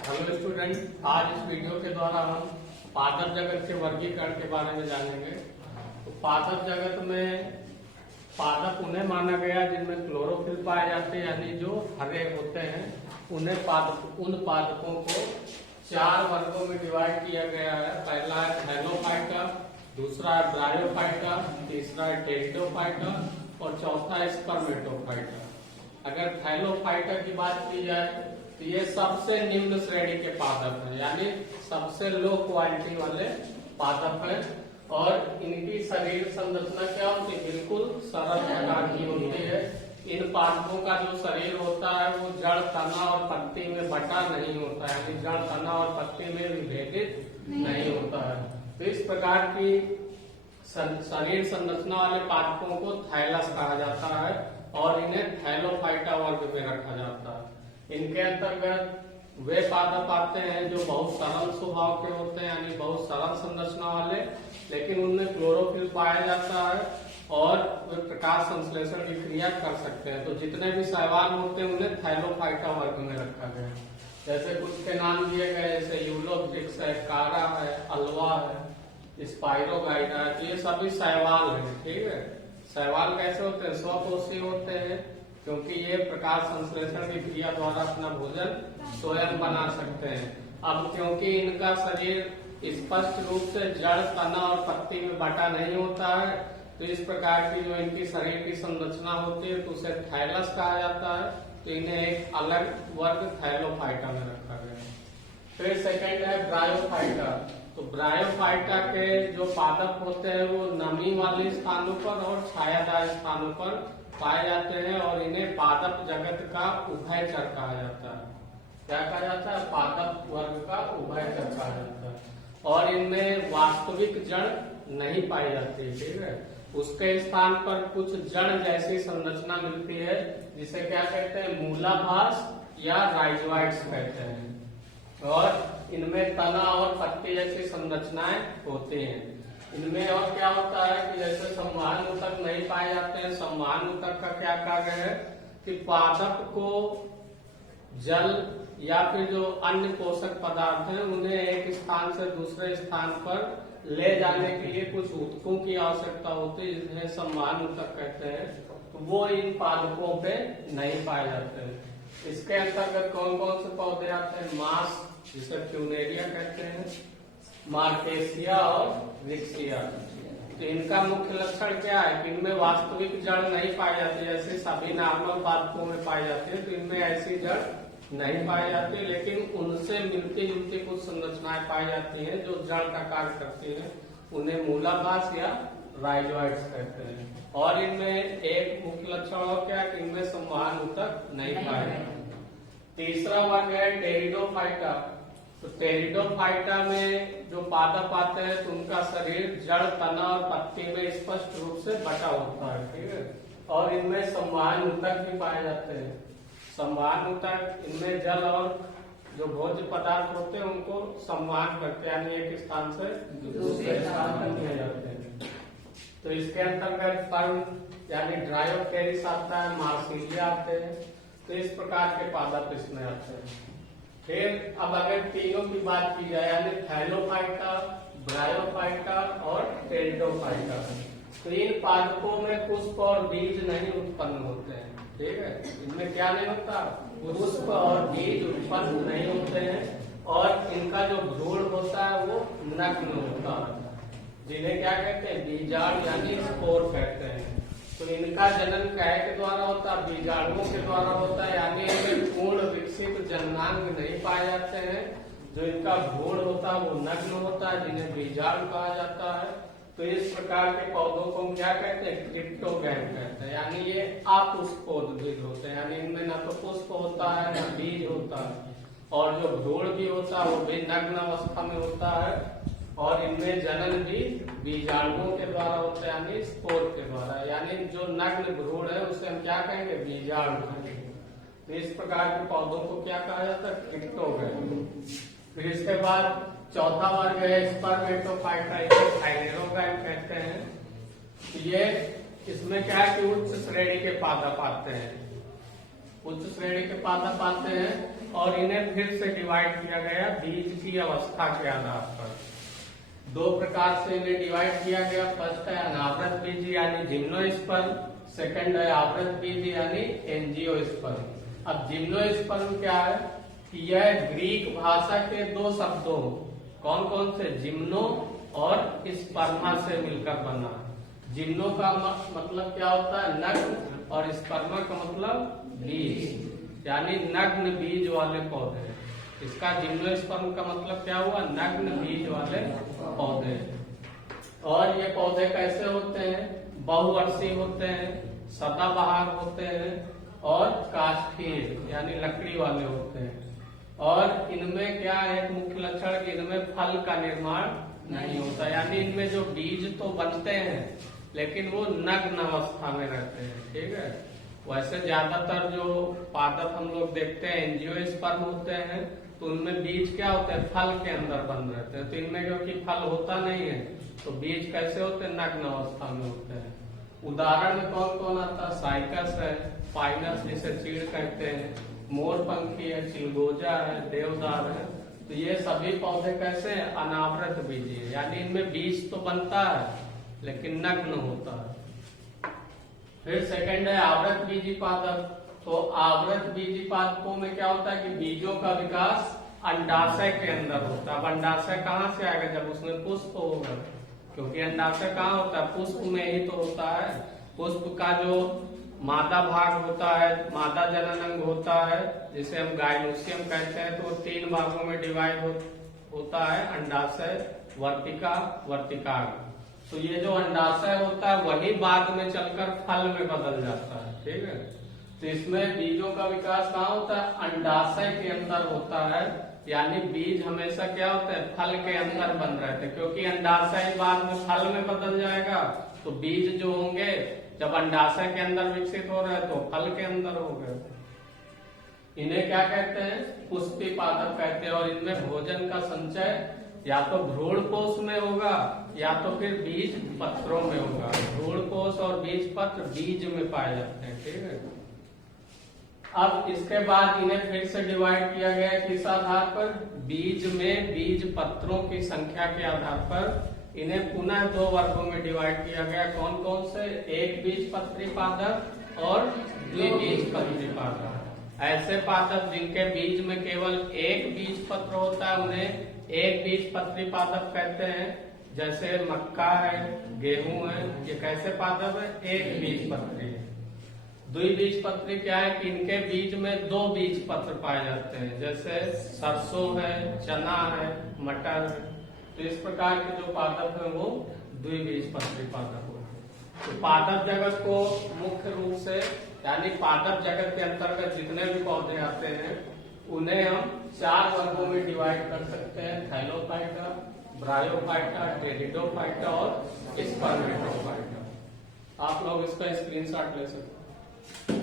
Hello student, आज इस video के द्वारा हम पादप जगत के वर्गीकरण के बारे में जानेंगे। तो पादप जगत में पादप उन्हें माना गया जिनमें क्लोरोफिल पाए जाते हैं, यानी जो हरे होते हैं उन पादपों को 4 वर्गों में डिवाइड किया गया है। पहला है थैलोफाइटा, दूसरा है ब्रायोफाइटा, तीसरा है टेरिडोफाइटा और चौथा है स्पर्मेटोफाइटा। अगर थैलोफाइटा की बात की जाए तो ये सबसे निम्न श्रेणी के पादप हैं, यानी सबसे लो क्वालिटी वाले पादप हैं। और इनकी शरीर संरचना क्या होती है? बिल्कुल सरल प्रकार की होती है। इन पादपों का जो शरीर होता है वो जड़, तना और पत्ती में बटा नहीं होता है, यानी जड़, तना और पत्ती में विभेदित नहीं होता है। तो इस प्रकार की शरीर संरचना वाले पादपों को थैलस कहा जाता है और इन्हें थैलोफाइटा वर्ग में रखा जाता है। इनके अंतर्गत वे पादप आते हैं जो बहुत सरल स्वभाव के होते हैं, यानी बहुत सरल संरचना वाले, लेकिन उनमें क्लोरोफिल पाया जाता है और वे प्रकाश संश्लेषण की क्रिया कर सकते हैं। तो जितने भी शैवाल होते हैं उन्हें थैलोफाइटा वर्ग में रखा गया। जैसे कुछ के नाम दिए गए, जैसे यूलोब्रिक्स है, कारा है, अल्वा है, स्पाइरोगाइडा है, तो ये सभी शैवाल है। ठीक है, शैवाल कैसे होते हैं? स्वकोषीय होते हैं, क्योंकि ये प्रकाश संश्लेषण की क्रिया द्वारा अपना भोजन स्वयं बना सकते हैं। अब क्योंकि इनका शरीर स्पष्ट रूप से जड़, तना और पत्ती में बटा नहीं होता है, तो इस प्रकार की जो इनकी शरीर की संरचना होती है तो उसे थैलस कहा जाता है। तो इन्हें एक अलग वर्ग थैलोफाइटा में रखा गया। फिर सेकंड है ब्रायोफाइटा। तो ब्रायोफाइटा के जो पादप होते हैं वो नमी वाले स्थानों पर और छायादार स्थानों पर पाए जाते हैं और इन्हें पादप जगत का उभयचर कहा जाता है। क्या कहा जाता है? पादप वर्ग का उभयचर कहा जाता है। और इनमें वास्तविक जड़ नहीं पाई जाती है। ठीक है, उसके स्थान पर कुछ जड़ जैसी संरचना मिलती है, जिसे क्या कहते हैं? मूलाभास या राइजोइड्स कहते हैं। और इनमें तना और पत्ती जैसी संरचनाएं होती हैं। इनमें और क्या होता है कि जैसे संवहन ऊतक नहीं पाए जाते हैं। संवहन ऊतक का क्या कार्य है कि पादप को जल या फिर जो अन्य पोषक पदार्थ हैं उन्हें एक स्थान से दूसरे स्थान पर ले जाने के लिए कुछ ऊतकों की आवश्यकता होती है, जिन्हें संवहन ऊतक कहते हैं। तो वो इन पादपों पे नहीं पाए जाते हैं। इसके अंतर्गत कौन कौन से पौधे आते हैं? मास, जिसे फ्यूनेरिया कहते हैं, मार्केसिया और रिक्सिया। तो इनका मुख्य लक्षण क्या है कि इनमें वास्तविक जड़ नहीं पाई जाती, जैसे सभी नॉर्मल पादपों में पाई जाती है। तो इनमें ऐसी जड़ नहीं पाई जाती, लेकिन उनसे मिलती जुलती कुछ संरचनाएं पाई जाती हैं जो जड़ का कार्य करती हैं। उन्हें मूलाभास या राइजोइड्स कहते हैं। और इनमें एक मुख्य लक्षण और क्या है कि इनमें संवहन ऊतक नहीं पाए जाते। तीसरा वर्ग है टेरिडोफाइटा। तो टेरिडोफाइटा में जो पादप आते हैं तो उनका शरीर जड़, तना और पत्ती में स्पष्ट रूप से बटा होता है। ठीक है, और इनमें संवहन ऊतक भी पाए जाते हैं। संवहन ऊतक इनमें जल और जो भोज्य पदार्थ होते हैं उनको संवहन करते हैं, यानी एक स्थान से दूसरे स्थान पर ले जाते हैं। तो इसके अंतर्गत फर्म यानी ड्रायोकेरिस आता है, मार्सिलिया आते हैं। तो इस प्रकार के पादप इसमें आते हैं। फिर अब अगर तीनों की बात की जाए, यानी थैलोफाइटा, ब्रायोफाइटा और टेरिडोफाइटा, तो इन पादपों में पुष्प और बीज नहीं उत्पन्न होते हैं। ठीक है, इनमें क्या नहीं होता? पुष्प और बीज उत्पन्न नहीं होते हैं। और इनका जो भ्रूण होता है वो नग्न होता है, जिन्हें क्या कहते हैं? बीजाणु यानी स्पोर कहते हैं। तो इनका जनन काय के द्वारा होता है? बीजाणुओं के द्वारा होता है, यानी इनमें पूर्ण विकसित जननांग नहीं पाए जाते हैं। जो इनका भ्रूण होता है वो नग्न होता है, जिन्हें बीजाणु कहा जाता है। तो इस प्रकार के पौधों को हम क्या कहते हैं? क्रिप्टोगैम कहते हैं, यानी ये अपुष्पोद्भिद होते हैं, यानी इनमें न तो पुष्प होता है न बीज होता है। और जो भ्रूण भी होता है वो भी नग्न अवस्था में होता है। और इनमें जनन भी बीजाणुओं के द्वारा होता है, यानी स्पोर के द्वारा। यानी जो नग्न भ्रूण है उसे हम क्या कहेंगे? बीजाणु कहेंगे। तो इस प्रकार के पौधों को क्या कहा जाता है? क्रिप्टोगैम। फिर इसके बाद चौथा वर्ग है स्पर्मेटोफाइटा, इसे थाइलेरोगैम कहते हैं। ये इसमें क्या है कि उच्च श्रेणी के पादप आते हैं। उच्च श्रेणी के पादप आते हैं और इन्हें फिर से डिवाइड किया गया बीज की अवस्था के आधार पर। दो प्रकार से इन्हें डिवाइड किया गया। फर्स्ट है अनावृत बीज यानी जिम्नोस्पर्म, सेकंड है आवृत बीज यानी एंजियोस्पर्म। अब जिम्नोस्पर्म क्या है कि यह ग्रीक भाषा के दो शब्दों कौन कौन से जिम्नो और स्पर्मा से मिलकर बना। जिम्नो का मतलब क्या होता है नग्न, और स्पर्मा का मतलब बीज यानी नग्न बीज वाले पौधे। इसका जिम्नोस्पर्म का मतलब क्या हुआ नग्न बीज वाले पौधे। और ये पौधे कैसे होते हैं, बहुवर्षीय होते हैं, सदाबहार होते हैं और काष्ठीय यानी लकड़ी वाले होते हैं। और इनमें क्या है एक मुख्य लक्षण कि इनमें फल का निर्माण नहीं होता, यानी इनमें जो बीज तो बनते हैं लेकिन वो नग्न अवस्था में रहते हैं। ठीक है, वैसे ज्यादातर जो पादप हम लोग देखते हैं एंजियोस्पर्म होते हैं तो उनमें बीज क्या होते हैं फल के अंदर बंद रहते हैं। तो इनमें क्योंकि फल होता नहीं है तो बीज कैसे होते हैं नग्न अवस्था में होते हैं। उदाहरण में कौन कौन आता है, साइकस है, पाइनस जिसे चीड़ कहते हैं, मोरपंखी है, चिलगोजा है, देवदार है। तो ये सभी पौधे कैसे हैं अनावृत बीजी है, यानी इनमें बीज तो बनता है लेकिन नग्न होता है। फिर सेकंड है आवृत बीजी पादप। तो आवृत बीजी पादपों में क्या होता है कि बीजों का विकास अंडाशय के अंदर होता है। अब अंडाशय कहाँ से आएगा जब उसमें पुष्प होगा, क्योंकि अंडाशय कहाँ होता है पुष्प में ही तो होता है। पुष्प का जो मादा भाग होता है, मादा जनन अंग होता है जिसे हम गाइनोसियम कहते हैं, तो वो 3 भागों में डिवाइड होता है अंडाशय, वर्तिका, वर्तिकाग्र। तो ये जो अंडाशय होता है वही बाद में चलकर फल में बदल जाता है। ठीक है, तो इसमें बीजों का विकास कहाँ होता है अंडाशय के अंदर होता है, यानी बीज हमेशा क्या होता है फल के अंदर बन रहते हैं, क्योंकि अंडाशय बाद में फल में बदल जाएगा तो बीज जो होंगे जब अंडाशय के अंदर विकसित हो रहे हैं तो फल के अंदर हो गए। इन्हें क्या कहते हैं पुष्पी पादप कहते हैं। और इनमें भोजन का संचय या तो भ्रूणकोश में होगा या तो फिर बीज पत्रों में होगा। भ्रूणकोश और बीज पत्र बीज में पाए जाते हैं। ठीक है, अब इसके बाद इन्हें फिर से डिवाइड किया गया किस आधार पर, बीज में बीज पत्रों की संख्या के आधार पर इन्हें पुनः 2 वर्गों में डिवाइड किया गया। कौन कौन से, एक बीज पत्री पादप और द्विबीज पत्री पादप। ऐसे पादप जिनके बीज में केवल एक बीज पत्र होता है उन्हें एक बीज पत्री पादप कहते हैं। जैसे मक्का है, गेहूं है, ये कैसे पादप है एक बीज पत्री है। द्विबीज पत्री क्या है कि इनके बीज में 2 बीज पत्र पाए जाते हैं, जैसे सरसों है, चना है, मटर है। तो इस प्रकार के जो पादप है वो द्विबीज पत्री पादप होते हैं। तो पादप जगत को मुख्य रूप से यानी पादप जगत के अंतर्गत जितने भी पौधे आते हैं उन्हें हम 4 वर्गों में डिवाइड कर सकते हैं, थैलोफाइटा, ब्रायोफाइटा, टेरिडोफाइटा और स्पर्मेटोफाइटा। आप लोग इसका स्क्रीनशॉट ले सकते हैं।